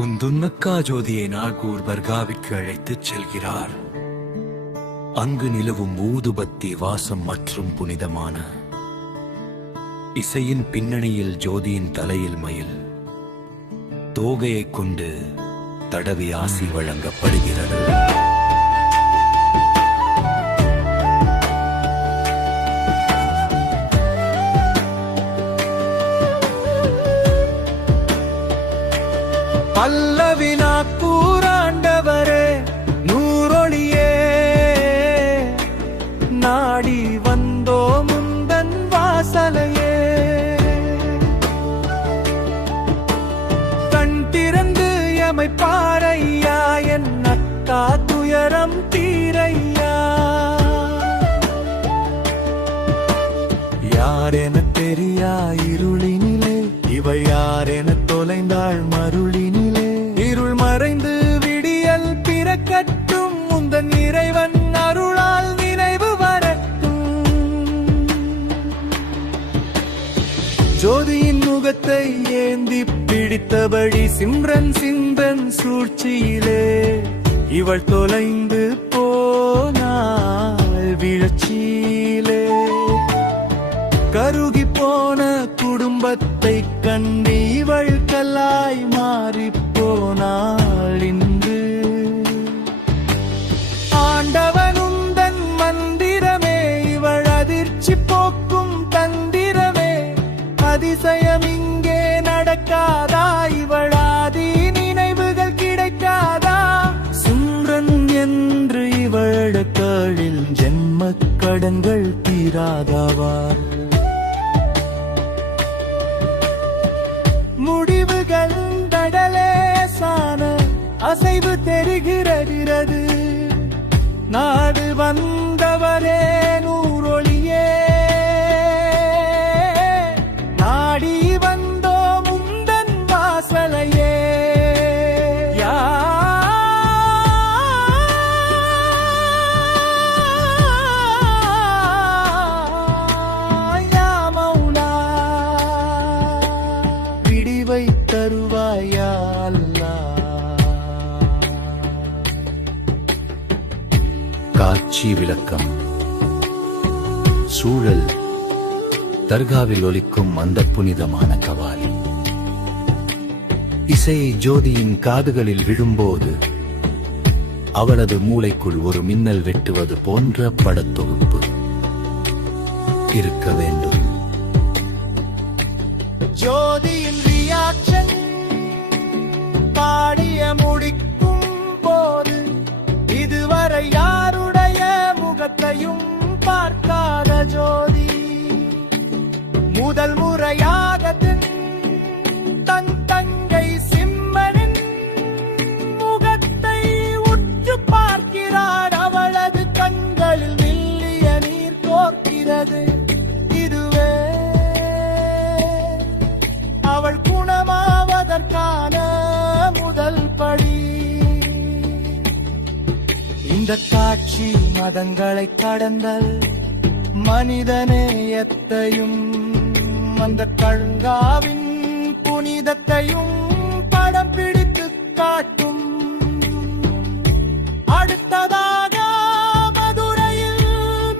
உந்துன்னக்கா ஜோதியை நாகூர் தர்காவிற்கு அழைத்துச் செல்கிறார். அங்கு நிலவும் ஊதுபத்தி வாசம் மற்றும் புனிதமான இசையின் பின்னணியில் ஜோதியின் தலையில் மயில் தோகையைக் கொண்டு தடவி ஆசி வழங்கப்படுகிறது. பல்லவினா கூறாண்டவரே நூறொளியே, நாடி வந்தோ முந்தன் வாசலையே. கண் திறந்து எமை பாரையா, என் அக்கா துயரம் தீரையா. யாரென தெரியா இருளினிலே, இவை யாரென தொலைந்தாள் மருளினிலே. இருள் மறைந்து விடியல் பிறக்கட்டும், முந்தன் இறைவன் அருளால் நினைவு வரட்டும். ஜோதியின் முகத்தை ஏந்தி பிடித்தபடி சிம்ரன் சிந்தன் சூழ்ச்சியிலே இவள் தொலைந்து போனாள் வீழ்ச்சியிலே. கருகி போன குடும்பத்தை கண்டு இவள் கல்லாய் மாறி போனாள் இன்று. ஆண்டவனுந்தன் மந்திரமே, இவள் அதிர்ச்சி போக்கும் தந்திரமே. அதிசயம் இங்கே நடக்காதா, இவள் ஆதி நினைவுகள் கிடைக்காதா. சும்ரன் என்று இவள் காலில் ஜென்ம கடன்கள் தீராதவா. முடிவுகள் தடலேசான அசைவு தெரிகிறது. நாடு வந்தவரே நூறொளியே, நாடி வந்தோ முந்தன் வாசலையே. தருவாயா அல்லாஹ். காட்சி விளக்கம். சூழல் தர்காவில் ஒலிக்கும் அந்த புனிதமான கவாலி. இசை ஜோதியின் காதுகளில் விழும்போது அவளது மூளைக்குள் ஒரு மின்னல் வெட்டுவது போன்ற படத்தொகுப்பு இருக்க வேண்டும். ஜோதியின் ரியாக்ஷன் பாடிய முடிக்கும் போது இதுவரை யாருடைய முகத்தையும் பார்க்காத ஜோதி முதல் முறையாக தன் தங்கை சிம்மனின் முகத்தை உற்று பார்க்கிறார். அவளது கண்களில் மெல்லிய நீர் கோர்க்கிறது. இதுவே அவள் குணமாவதற்கான முதல் படி. இந்த காட்சி மதங்களை கடந்தல் மனிதநேயத்தையும் அந்த கழுங்காவின் புனிதத்தையும் படம் பிடித்து காட்டும். அடுத்ததாக மதுரையில்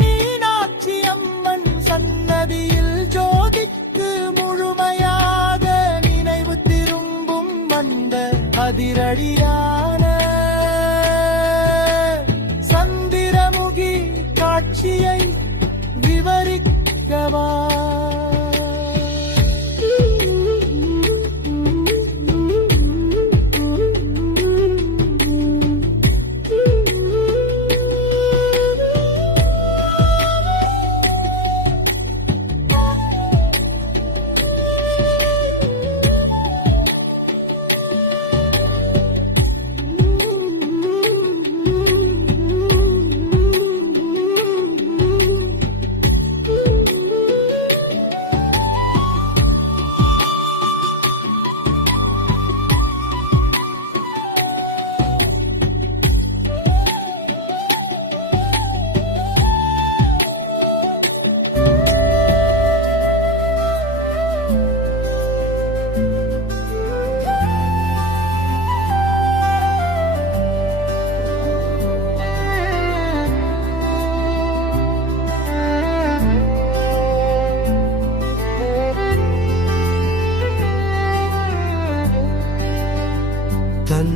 மீனாட்சி அம்மன் சன்னதியில் ஜோதிக்கு முழுமையாக நினைவு திரும்பும் அந்த அதிரடியான சந்திரமுகி காட்சியை விவரிக்கவா.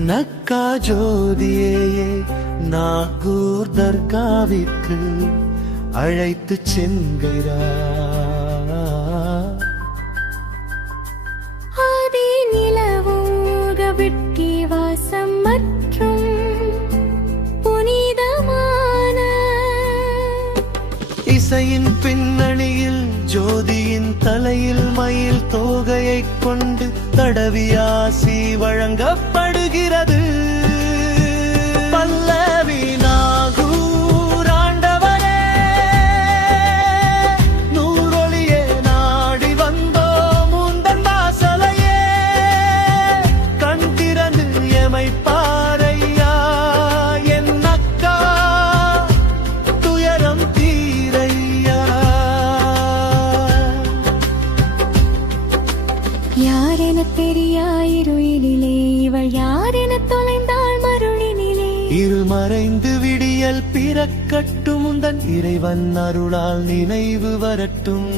என்னக்கா ஜோதியே நாகூர் தர்காவிற்கு அழைத்து சென்கிறார். ஆதி நிலவோக விட்டி வாசம் மற்றும் புனிதமான இசையின் பின்னணியில் ஜோதியின் தலையில் மயில் தோகையைக் கொண்டு தடவியாசி வழங்கப்படுகிறது. பல்லவி நாகூர் ஆண்டவரே, நூறொளியே நாடி வந்தோம் உந்தன் வாசலையே, கண் திறந்து எமை பாரையா என் அக்கா, துயரம் தீரையா. யாரென தெரியாயிருளிலே இவள் யாரென தொலைந்தாள் மருளினிலே. இருள் மறைந்து விடியல் பிறக்கட்டும் உந்தன் இறைவன் அருளால் நினைவு வரட்டும்.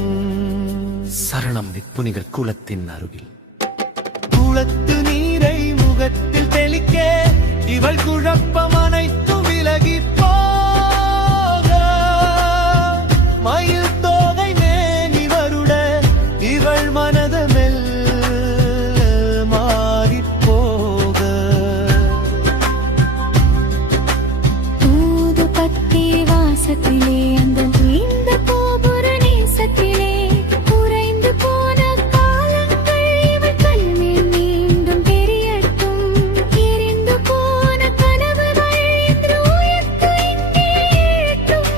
சரணம் நிப்புனிகர் குலத்தின் அருகில். குளத்து நீரை முகத்தில் தெளிக்க இவள் குழப்பம் அனைத்தும் விலகி போக, மயில் தோகை மேனி வருட இவள் மனதமெல் மாறிப் போக. தூது பத்தி வாசத்திலே அந்த இந்த கோபுர நேசத்திலே குறைந்து போன காலங்கள் இவள் கண்மேல் மீண்டும் தெரியட்டும். எரிந்து போன கனவுகள் இன்று உயிர்த்து இங்கே எழட்டும்.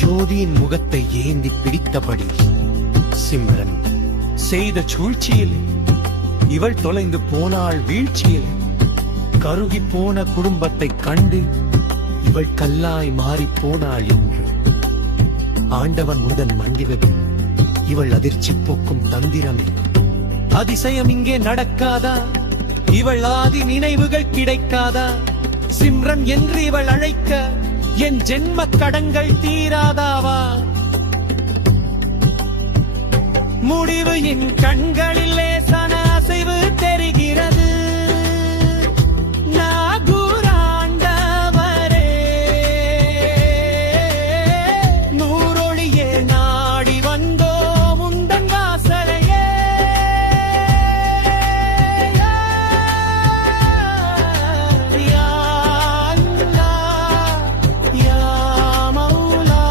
ஜோதியின் முகத்தை ஏந்தி பிடித்தபடி சிம்ரன் செய்த சூழ்ச்சியில் இவள் தொலைந்து போனாள் வீழ்ச்சியில். கருகி போன குடும்பத்தை கண்டு இவள் கல்லாய் மாறிப் போனாள் என்று ஆண்டவன் முதன் மண்டிவதும் இவள் அதிர்ச்சி போக்கும் தந்திரமே. அதிசயம் இங்கே நடக்காதா? இவள் ஆதி நினைவுகள் கிடைக்காதா? சிம்ரன் என்று இவள் அழைக்க என் ஜென்ம கடன்கள் தீராதாவா? முடிவு என் கண்களில் லேசான அசைவு தெரிகிறது. நாகூர் ஆண்டவரே, நூறொளியே நாடி வந்தோம் உந்தன் வாசலையே, யா அல்லாஹ், யா மௌலா,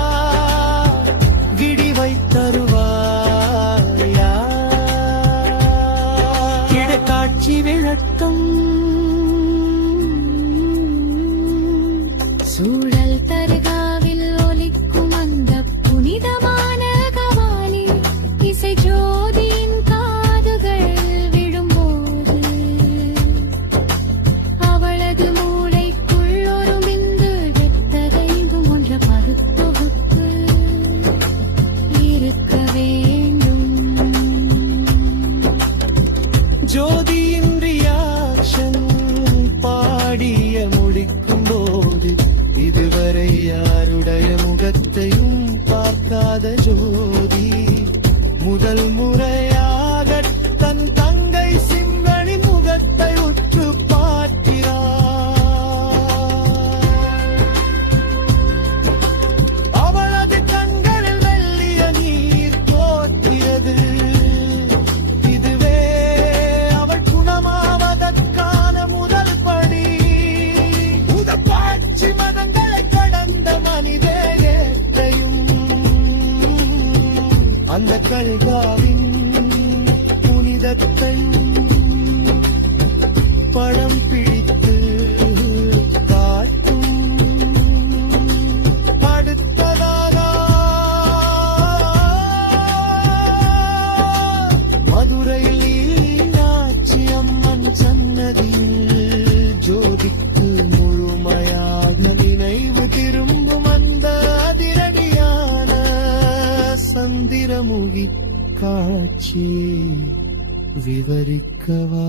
விடிவை தருவாயா, காட்சி விழட்டும். சூழல் தர்காவில் ஒலிக்கும் அந்த புனிதமான கவாலி இசை ஜோதியின் காதுகள் விழும்போது அவளது மூளைக்குள் ஒரு மிந்து வெத்தகையும் ஒன்ற பருத்தொகுப்பு இருக்க வேண்டும். ஜோதியின் ரியாக்ஷன் பாடிய முடிக்கும் போது இதுவரை யாருடைய முகத்தையும் பார்க்காத ஜோதி முதல் முறையாக தன் தங்கை சிங்கனி முகத்தை உற்று பார்க்கிறார். அவளது கண்களில் வெள்ளிய நீர் தோற்றியது. இதுவே அவள் குணமாவதற்கான முதல் படி. உதப்பாட்சி மதங்களை கடந்த மனிதேயத்தையும் அந்த கல்காவின் புனிதத்தையும் படம் பிடித்து காட்டும். அடுத்ததாக மதுரையில் மீனாட்சி அம்மன் சன்னதியில் ஜோதிக்கு முழுமையாக நினைவு திரும்பும் அந்த அதிரடியான சந்திரமுகி காட்சியை விவரிக்கவா?